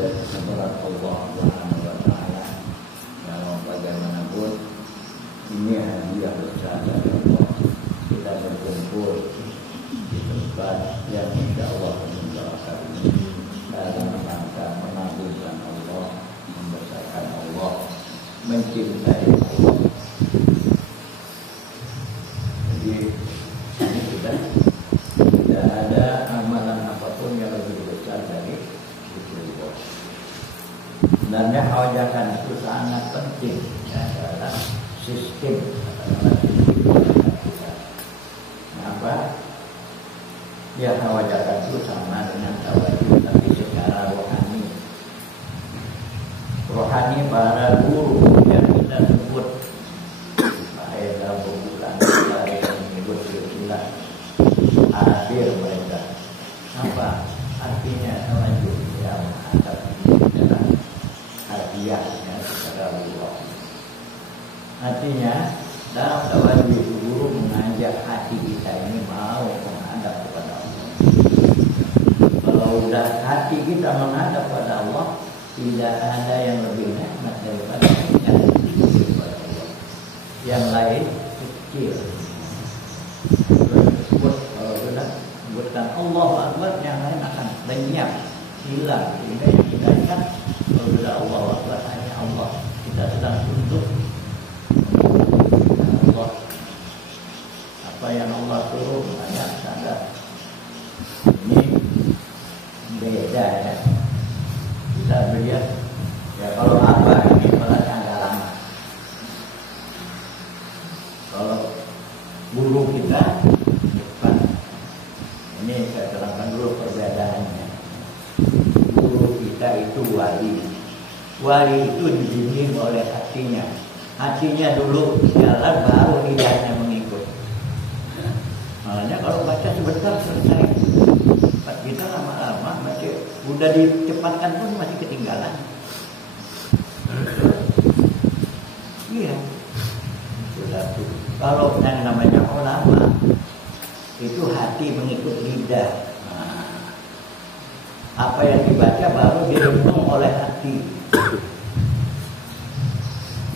dan kebenaran Allah Subhanahu wa taala. Yang bagaimanapun ini hadiah besar dari Allah. Kita berkumpul di tempat yang insya Allah mendoakan ini dalam rangka mengagungkan Allah, membesarkan Allah, mencintai Allah. Jadi ini kita tidak ada amalan apapun yang lebih besar dari zikrullah. Sebenarnya hajatan itu sangat penting ya, dalam sistem kita. Kenapa? Ya hajatan itu sama dengan tawadhu tapi secara rohani. Rohani para guru yang kita sebut faedah bukan yang menyebut silsilah akhir mereka. Apa artinya tawadhu? Ya menghadap adalah hadiahnya kepada Allah. Artinya dalam tawadhu itu guru mengajak hati kita ini mau menghadap kepada Allah. Kalau udah hati kita menghadap kepada Allah, tidak ada yang lebih nikmat daripada kita kepada Allah. Yang lain kecil. Kalau sudah sebutkan Allahu Akbar, yang lain akan lenyap, hilang. Sehingga yang kita ingat kalau sudah Allahu Akbar hanya Allah. Kita sedang tunduk Allah. Apa yang Allah suruh hanya sadar. Ini beda ya. Kita melihat ya kalau apa ini malah agak lama. Kalau guru kita cepat. Ini saya terangkan dulu perbedaannya. Guru kita itu wali. Wali itu dibimbing oleh hatinya. Hatinya dulu jalan baru lidahnya mengikut. Makanya kalau baca sebentar selesai. Kita lama-lama masih udah dicepatkan pun masih ketinggalan. Iya. Sudah tuh. Kalau yang namanya ulama itu hati mengikut lidah. Nah, apa yang dibaca baru direnung oleh hati.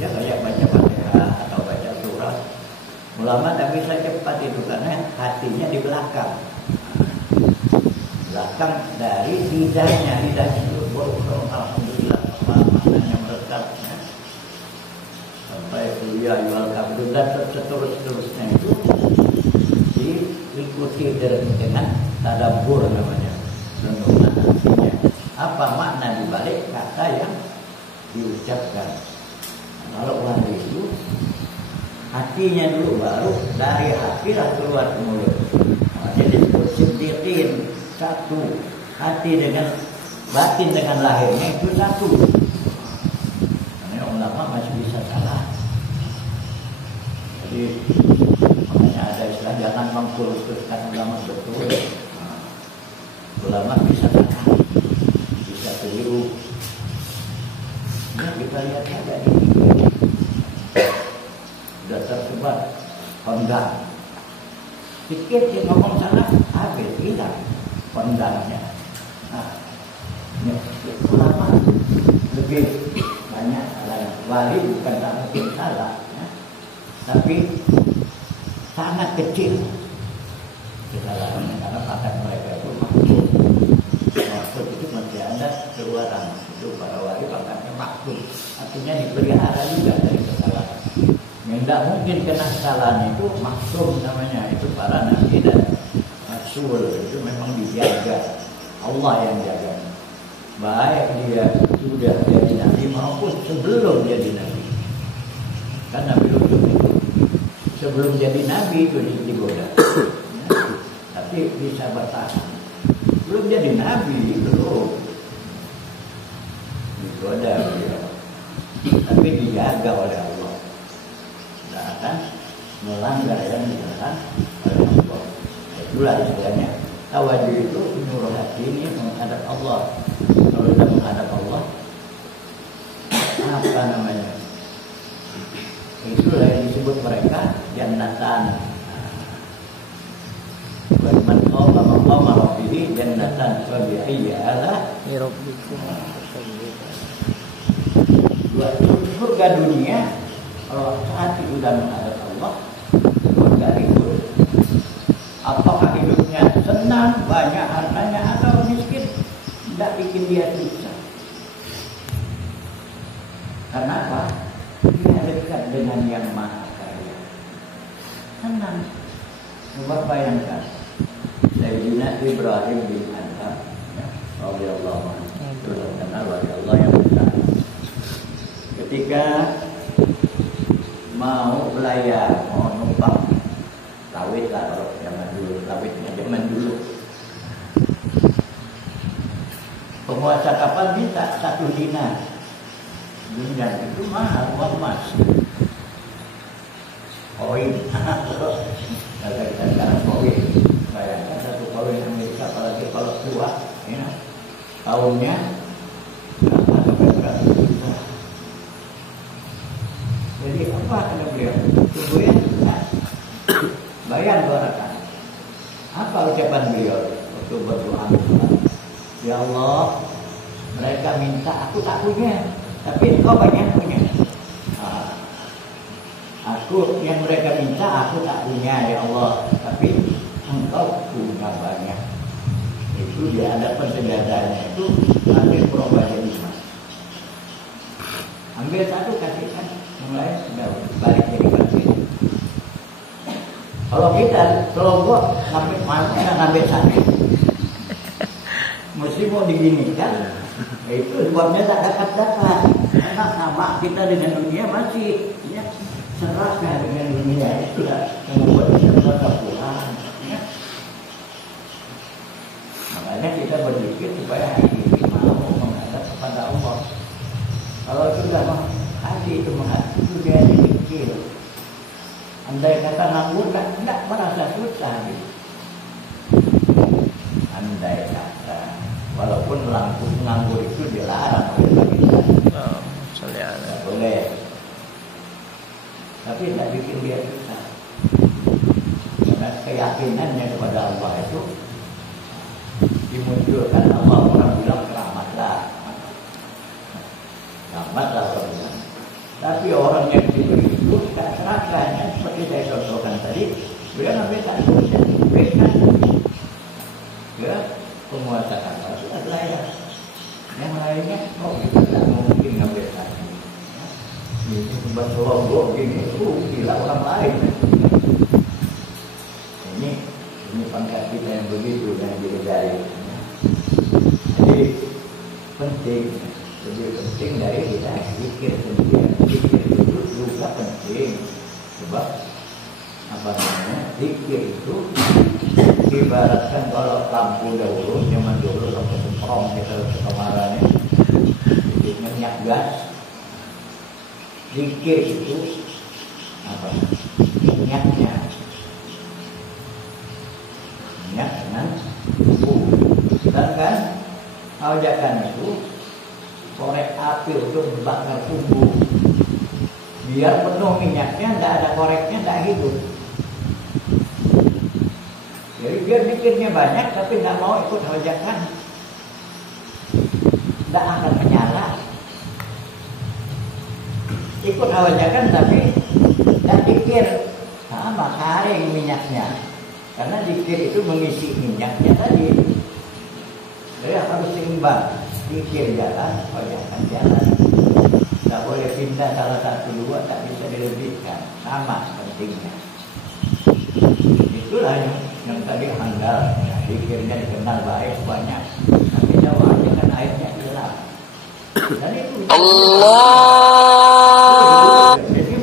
Ya kayak baca Fatihah atau baca surah. Ulama tak bisa cepat itu karena hatinya di belakang. Belakang dari lidahnya itu alhamdulillah maknanya merekam ya. Sampai kuliah jual kabel dan seterusnya itu diikuti dengan tadabbur namanya, renungan artinya apa makna dibalik kata yang diucapkan. Kalau wali itu hatinya dulu baru dari hati lah keluar ke mulut. Jadi disebut siddiqin. Satu hati dengan batin dengan lahirnya itu satu. Karena ulama masih bisa salah. Jadi makanya ada istilah jangan mengkultuskan ulama betul. Nah, ulama bisa salah, bisa keliru. Nah, kita lihat saja ini sudah tersebar kondang. Sedikit dia ngomong salah, habis hilang kondangnya. Nah, ulama lebih banyak salah. Wali bukan tak mungkin salah, ya. Tapi sangat kecil kesalahannya karena pakai mereka itu maksud. Maksud itu masih ada keluaran. Itu para wali pakainya maksud. Artinya dipelihara juga dari kesalahan. Yang tidak mungkin kena kesalahan itu maksud namanya. Itu para nabi dan Rasul itu memang dijaga, Allah yang jaga. Baik dia sudah jadi nabi maupun sebelum jadi nabi. Kan Nabi Lut itu sebelum jadi nabi itu digoda, ya. Tapi bisa bertahan. Belum jadi nabi belum digoda dia, tapi dijaga oleh Allah. Tidak akan melanggar yang dilarang oleh Allah. Itulah istilahnya. Tawadhu itu menyuruh hati ini menghadap Allah. Kalau kita menghadap Allah, apa namanya? Itulah yang disebut mereka jannatan. Bagaimana Allah mengqama rabbih jannatan fa bi'ayyi ala rabbikum. Surga dunia kalau saat itu sudah menghadap Allah, surga itu apakah hidupnya senang, banyak hartanya atau miskin, tidak bikin dia susah. Karena apa? Dia dekat dengan yang maha kaya. Senang. Coba bayangkan Sayyidina Ibrahim bin Adham, ya, radhiyallahu anhu, terkenal wali Allah yang besar. Ketika mau belayar, mau numpang lawit lah kalau zaman dulu, lawitnya zaman dulu. Penguasa kapal minta 1 dinar. Dinar itu mahal, uang emas. Koin. Kalau kita sekarang koin, bayangkan 1 koin Amerika, apalagi kalau tua, ya, tahunnya berapa sampai berapa juta. Jadi apa kata beliau? Tunggu ya, bayar 2 rakaat. Apa ucapan beliau waktu berdoa? Ya Allah, mereka minta aku tak punya, tapi engkau banyak punya. Aku yang mereka minta aku tak punya ya Allah, tapi engkau punya banyak. Itu di hadapan sejadahnya itu ambil perubah jadi emas. Ambil 1 kasihkan, yang lain sudah balik jadi kasih. Kalau kita kelompok ngambil mana ngambil 1. Mesti mau diginikan, itu sebabnya tak dapat. Karena sama kita dengan dunia masih ya, serahkan dengan dunia itu sudah membuat kita merasa Tuhan. Ya. Makanya kita berpikir supaya hati ini mau menghadap kepada Allah. Kalau sudah hati itu menghadap itu dia dipikir. Andai kata nganggur tidak merasa susah. Gitu. Andai kata, walaupun lampu nganggur itu dilarang oleh kita, tidak boleh. Tapi tidak bikin dia susah. Karena keyakinannya kepada Allah itu dimunculkan Allah, orang bilang keramatlah. Keramatlah orang bilang. Tapi orang yang diberi itu tidak serahkan, seperti saya contohkan tadi, beliau ngambil 1 dan diberikan. Ya, penguasa kapal sudah belayar. Yang lainnya, kita tidak mungkin ngambil 1. Ini buat logo gini, gila orang lain. Ini pangkat kita yang begitu yang dihargai. Jadi penting, lebih penting dari kita pikir sendiri. Pikir itu juga penting. Sebab apa namanya? Pikir itu ibaratkan kalau lampu dahulu, zaman dulu lampu semprong kita kemarannya, jadi minyak gas. Zikir itu apa? Minyaknya, minyak dengan bumbu. Sedangkan ajakan itu korek api untuk membakar bumbu. Biar penuh minyaknya, tidak ada koreknya, tidak hidup. Jadi dia mikirnya banyak, tapi tidak mau ikut ajakan, tidak akan menyala. Ikut awajakan tapi tidak dikir, sama karing minyaknya. Karena dikir itu mengisi minyaknya tadi. Jadi harus seimbang. Dikir jalan, awajakan jalan. Tidak boleh pindah salah 1 2, tak bisa dilebihkan. Sama pentingnya. Itulah yang tadi handal. Ya, dikirnya dikenal baik banyak. Tapi awajakan airnya hilang. Dan itu Allah. Jadi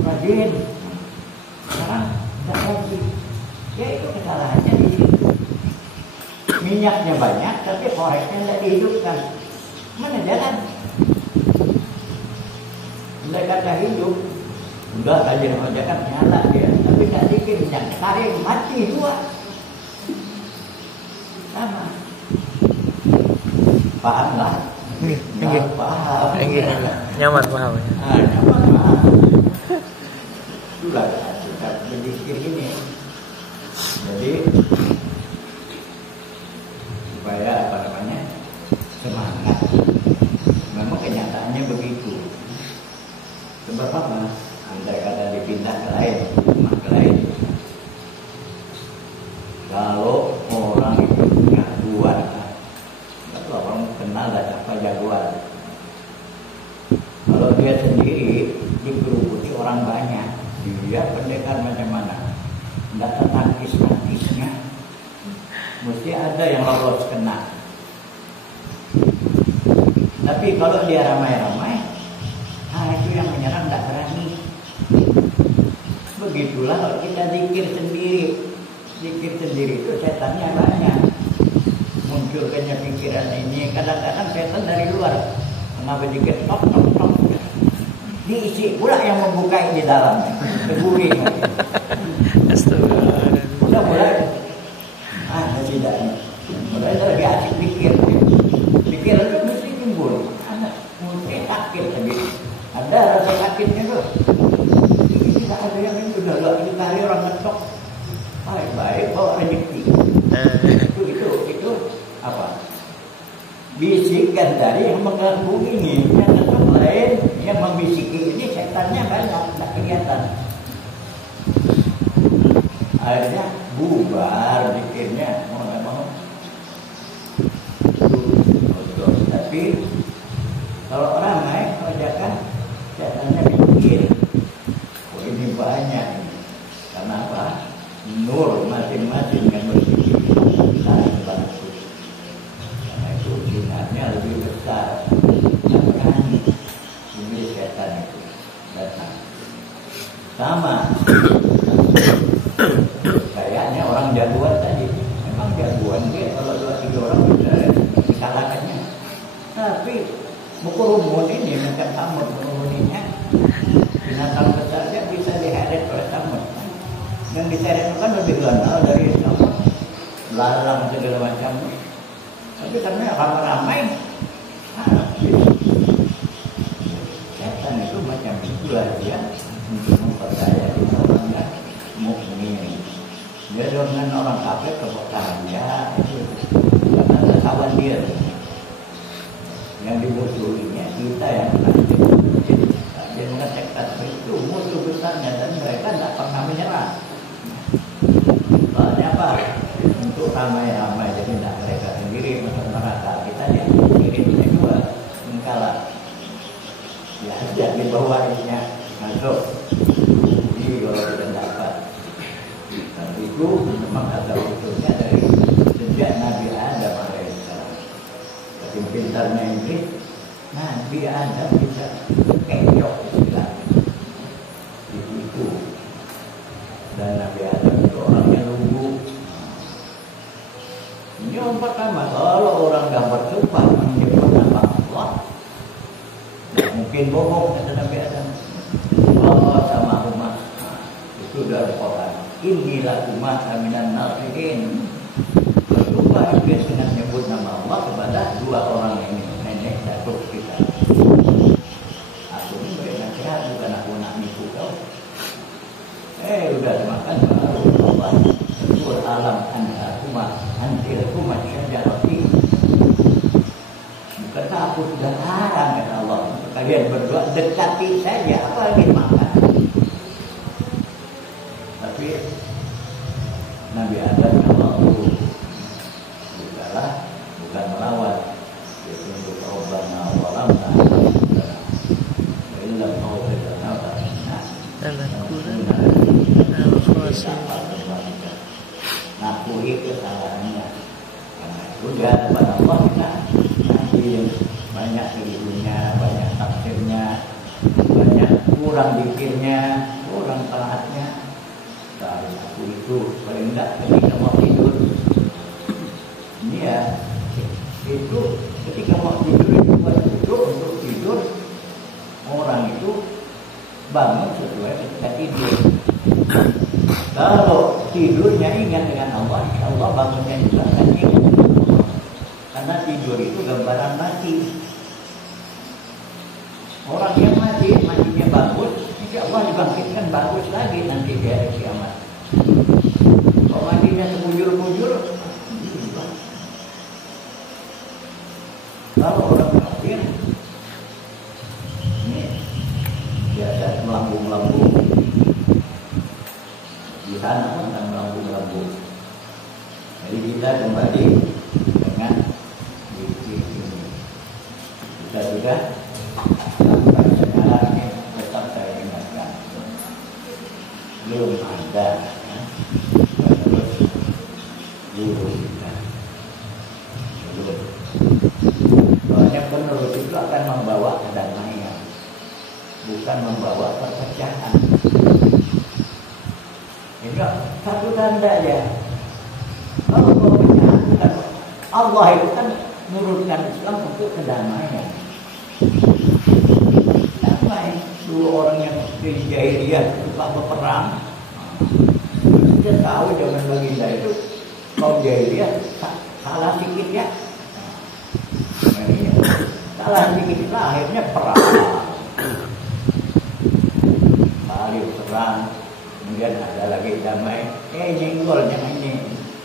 rajin. Sekarang tidak lagi. Ya itu kesalahannya di situ. Minyaknya banyak, tapi koreknya tidak dihidupkan. Mana jalan? Andai kata hidup, udah rajin awajakan nyala dia, tapi tidak dikir minyaknya tarik mati 2. Sama. Paham lah. Paham. Nyaman paham. Nyaman paham. Sudah berpikir ini. Jadi supaya apa namanya terkenal dan apa jagoan. Kalau dia sendiri dikerubuti orang banyak, dia pendekar macam mana? Tidak tertangkis-tangkisnya, mesti ada yang lolos kena. Tapi kalau dia ramai-ramai, itu yang menyerang tidak berani. Begitulah kalau kita zikir sendiri. Zikir sendiri itu setannya banyak. Munculkannya pikiran ini. Kadang-kadang setan dari luar. Kenapa zikir tok tok tok, diisi pula yang membuka di dalam. Keburi. Astagfirullah. Udah mulai. Tidaknya. Mulai lagi asik pikir. Pikir itu mesti timbul. Mungkin sakit sendiri. Ada rasa sakitnya tuh. Ini tidak ada yang ini udah lagi kali orang ngetok. Baik-baik bawa rezeki. Itu apa? Bisikan dari yang mengganggu ini. Yang tetap lain yang membisiki ini setannya banyak, tidak kelihatan. Akhirnya bubar pikirnya mau nggak mau. Tapi kalau ramai kerjakan setannya pikir, oh ini banyak. Kenapa? Nur masing-masing yang berpikir saling bantu. Karena itu jinanya lebih besar. Dan berani ini setan itu datang. Sama. Kayaknya orang jagoan tadi. Memang jagoan dia kalau 2-3 orang bisa dikalahkannya. Tapi buku rumun ini macam samud rumuninya. Binatang besar dia bisa diheret oleh samud. Yang diseret kan lebih ganal dari samud. Larang segala macam. Tapi karena ramai-ramai, setan itu macam itulah dia untuk mempercayai orangnya mukmin. Dia dengan orang kafir kepekaan dia itu karena kawan dia. Yang dimusuhinya kita yang nanti dia mengatakan itu musuh besarnya dan mereka tidak pernah menyerah. Soalnya apa? Untuk ramai-ramai jadi tidak mereka sendiri masuk neraka, kita dia sendiri juga mengkalah. Ya jadi bawahnya masuk. Jadi kalau kita dapat, dan itu memang ada usulnya dari sejak Nabi Adam alaihissalam. Jadi pintarnya ini Nabi Adam bisa kenyok istilahnya. Itu dan Nabi Adam itu orangnya lugu. Ini yang pertama, kalau orang dah bersumpah menyebut nama Allah, mungkin bohong kata Nabi Adam. Allah sama umat itu dari Quran. Inilah umat aminan nasihin. Bersumpah iblis dengan menyebut nama Allah kepada 2 orang ini, nenek dan kita. Aku ini beri nasihat, bukan aku nak nipu kau. Udah makan baru Allah. Sur alam antil kumat syajarati. Bukankah aku sudah larang kata Allah, kalian berdua dekati saja, apa lagi makan. Tapi Nabi Adam kalau bukan melawan, dia tunduk Rabbana walamna illa qawlana ngakui kesalahannya. Karena itu di hadapan Allah kita nanti banyak ilmunya, banyak tafsirnya, banyak kurang zikirnya, kurang taatnya. Kalau aku itu paling enggak ketika mau tidur, ini ya itu ketika mau tidur itu buat untuk tidur orang itu bangun sesuai ketika tidur. Kalau tidurnya ingat dengan Allah, insya Allah bangunnya juga akan ingat dengan Allah. Karena tidur itu gambaran mati. Orang yang matinya bagus, insya Allah dibangkitkan bagus lagi nanti di hari kiamat. Kalau matinya sebujur-bujur, kalau orang kafir, ini biasa melambung-lambung. Di sana pun akan melambung-lambung. Jadi kita kembali dengan zikir ini. kita sudah lakukan sekarang ini. Tetap saya ingatkan, belum ada menurut guru kita, belum. Soalnya penerus itu akan membawa kedamaian, bukan membawa perpecahan. Ini satu tanda ya. Kalau perpecahan, Allah itu kan menurunkan Islam untuk kedamaian. Damai. Dulu orang yang di jahiliyah suka berperang, dia tahu zaman baginda itu kaum jahiliyah salah sedikit ya. Salah sedikit lah akhirnya perang. Balik perang, kemudian ada lagi damai. Nyenggol jangan ini,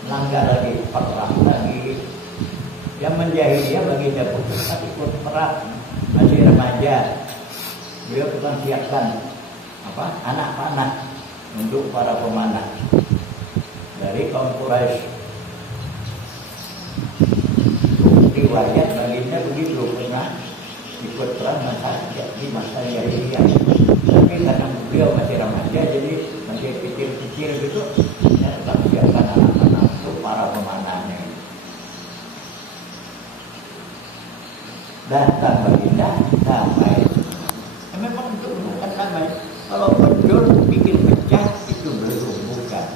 langgar lagi perang lagi. Zaman jahiliyah baginda putus ikut perang, masih remaja. Beliau tukang siapkan anak panah untuk para pemanah dari kaum Quraisy. Riwayat baginda begitu pernah ikut perang di masa jahiliyah. Tapi karena beliau masih remaja, jadi masih kecil-kecil gitu, ya tukang siapkan anak panah untuk para pemanahnya. Datang baginda damai. Memang itu bukan damai. Kalau betul bikin pecah itu belum, bukan.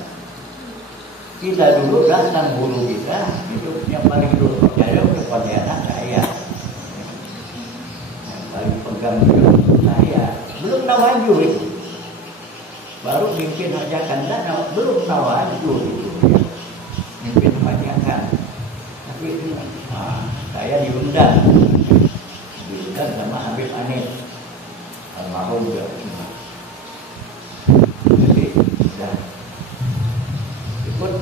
Kita dulu datang guru kita, itu yang paling dulu percaya kepada anak saya, yang paling pegang dulu saya. Belum nawaju itu, baru mimpin ajakan dan belum nawaju itu, mimpin ajakan. Tapi itu saya diundang sama Habib Anis. Almarhum juga. Jadi sudah ikut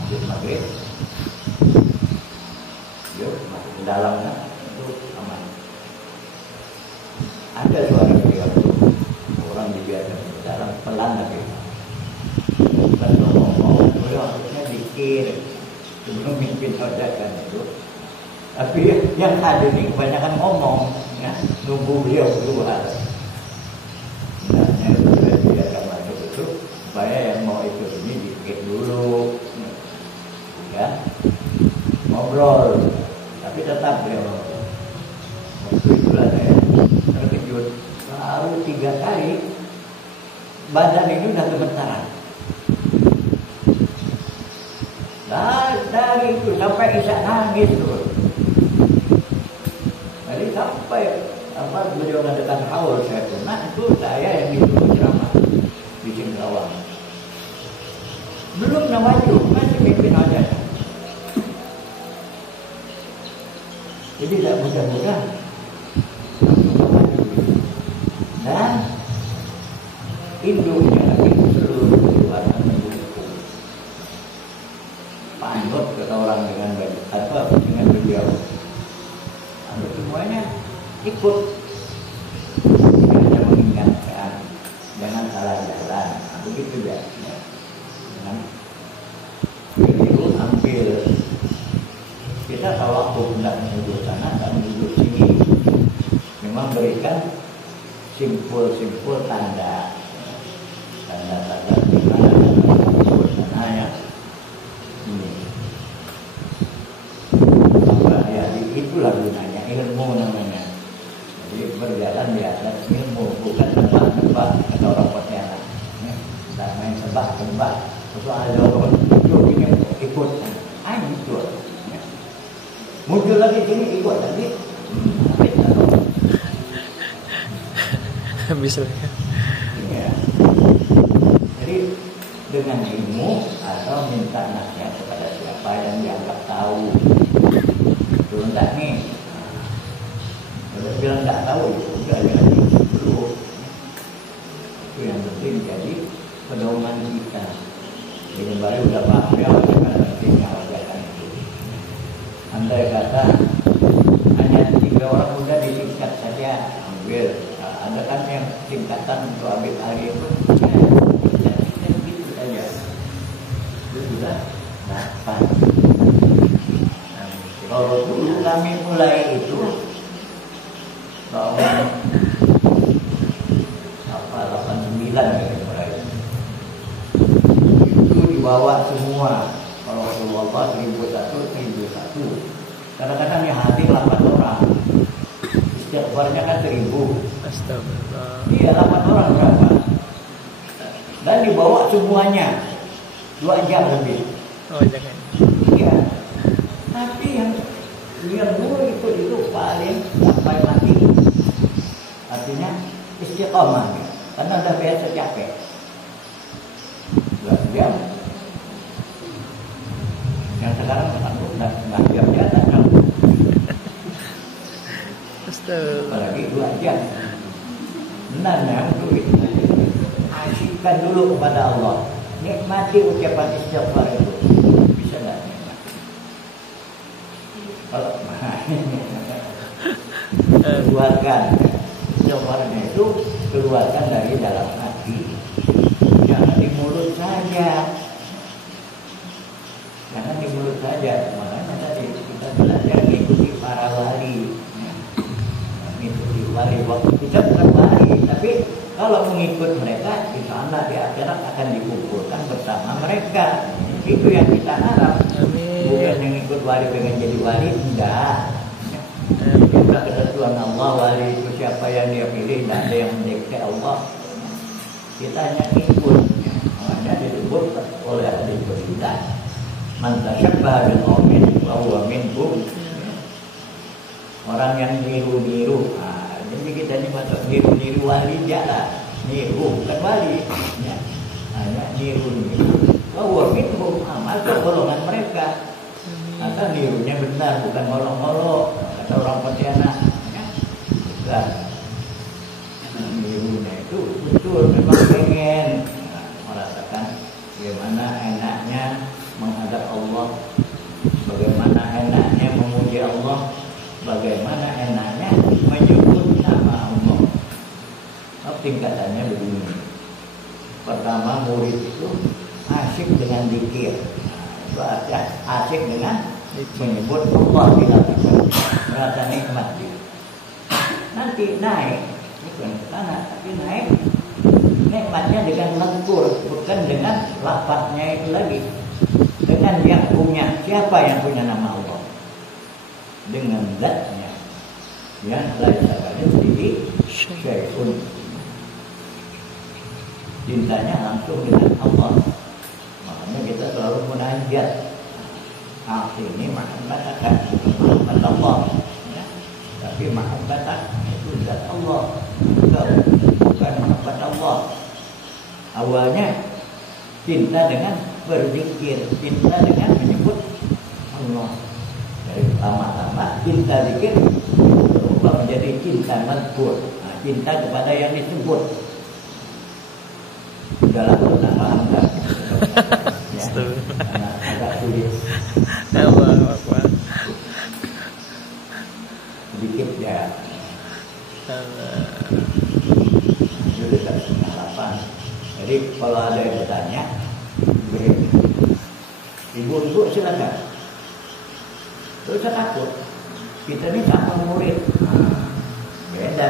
habis maghrib, yuk masuk ke dalam itu aman. Ada suara beliau orang dibiarkan ke dalam pelan lagi. Bukan ngomong, beliau akhirnya dikir sebelum mimpin ajakan itu. Tapi yang ada ini kebanyakan ngomong, ya, nunggu beliau keluar. Dia akan masuk itu supaya yang mau ikut ini dikit dulu, ya, ngobrol. Tapi tetap beliau. Waktu itulah saya terkejut. Baru 3 kali badan ini udah gemetaran. Dari itu sampai Isya nangis tuh. Jadi sampai beliau mengadakan haul saya pernah itu saya yang disuruh ceramah di Singkawang. Belum nawaju, masih mimpin aja. Jadi tidak mudah-mudah. Dan induknya lagi seluruh keluarga mendukung. Panut kata orang dengan beliau. Semuanya ikut. Hanya mengingatkan jangan salah jalan. Begitu ya. Jadi ambil. Kita tahu waktu hendak menuju sana dan menuju sini. Memang berikan simpul-simpul tanda di mana menuju sana ya. Ini. Ya, itulah gunanya ilmu namanya. Jadi berjalan di atas ilmu, bukan tebak-tebak kata orang Pontianak. Dan main tebak-tebak. Soal orang itu ini ikut, itu. Muncul lagi sini ikut lagi. Bisa. Ya. Jadi dengan ilmu atau minta nasihat kepada siapa yang dianggap tahu. Betul enggak nih? Kalau bilang enggak tahu, udah jangan dulu. Itu yang penting jadi pedoman kita. Dengan baru udah paham ya bagaimana pentingnya ajakan itu. Andai kata hanya 3 orang muda disingkat saja, ambil. Ada kan yang singkatan untuk ambil hari itu, gitu saja. Itu sudah dapat. Kalau dulu kami mulai itu istighfarnya kan 1000. Astagfirullah. Iya, 8 orang berapa? Dan dibawa semuanya 2 jam lebih. Oh jangan. Iya. Tapi yang dulu itu paling sampai mati. Artinya istiqomah ya. Karena udah biasa capek. 2 jam. Yang sekarang udah 9 jam di atas. Apalagi 2 jam. Benar ya, untuk itu. Asyikkan dulu kepada Allah. Nikmati ucapan istighfar itu. Bisa nggak nikmati? Kalau keluarkan istighfarnya itu keluarkan dari dalam hati. Jangan di mulut saja. Jangan di mulut saja. Makanya tadi kita belajar mengikuti para wali. Mengikuti wali. Waktu kita bukan wali, tapi kalau mengikut mereka, insya Allah di akhirat akan dikumpulkan bersama mereka. Itu yang kita harap. Amin. Bukan yang ikut wali pengen jadi wali, enggak. Kita ketentuan Allah, wali itu siapa yang dia pilih, tidak ada yang mendekati Allah. Kita hanya ikut. Makanya disebut oleh ahli kita. Man tasyabbaha bil qaumin wa huwa minhum. Orang yang niru-niru. Jadi kita ini masuk niru-niru wali jalan. Niru bukan wali. Ya. Hanya niru-niru. Bahwa minhum masuk golongan mereka. Atau nirunya benar, bukan ngolok-ngolok. Kata orang Pontianak. Ya. Bukan. Nirunya itu betul memang pengen merasakan bagaimana enaknya menghadap Allah. Bagaimana enaknya memuji Allah. Bagaimana enaknya menyebut nama Allah. Tingkatannya begini. Pertama, murid itu asyik dengan zikir. Asyik dengan menyebut Allah di hatinya. Merasa nikmat dia. Nanti naik, bukan ke sana, tapi naik nikmatnya dengan mengkur, bukan dengan lafaznya itu lagi. Dengan yang punya, siapa yang punya nama Allah? Dengan zatnya yang laisa kamitslihi syai'un. Cintanya langsung dengan Allah. Makanya kita selalu munajat. Ini mahabbataka, mahabbat Allah ya. Tapi mahabbatak itu zat Allah, bukan mahabbat Allah. Awalnya cinta dengan berzikir, cinta dengan menyebut Allah. Dari lama-lama cinta zikir berubah menjadi cinta mazkur. Cinta kepada yang disebut. Dalam paham tak? Ya, agak sulit. Sedikit ya. Itu sudah 8. Jadi kalau ada yang bertanya, beri. Ibu-ibu silakan. Terus takut. Kita ini sama murid. Beda.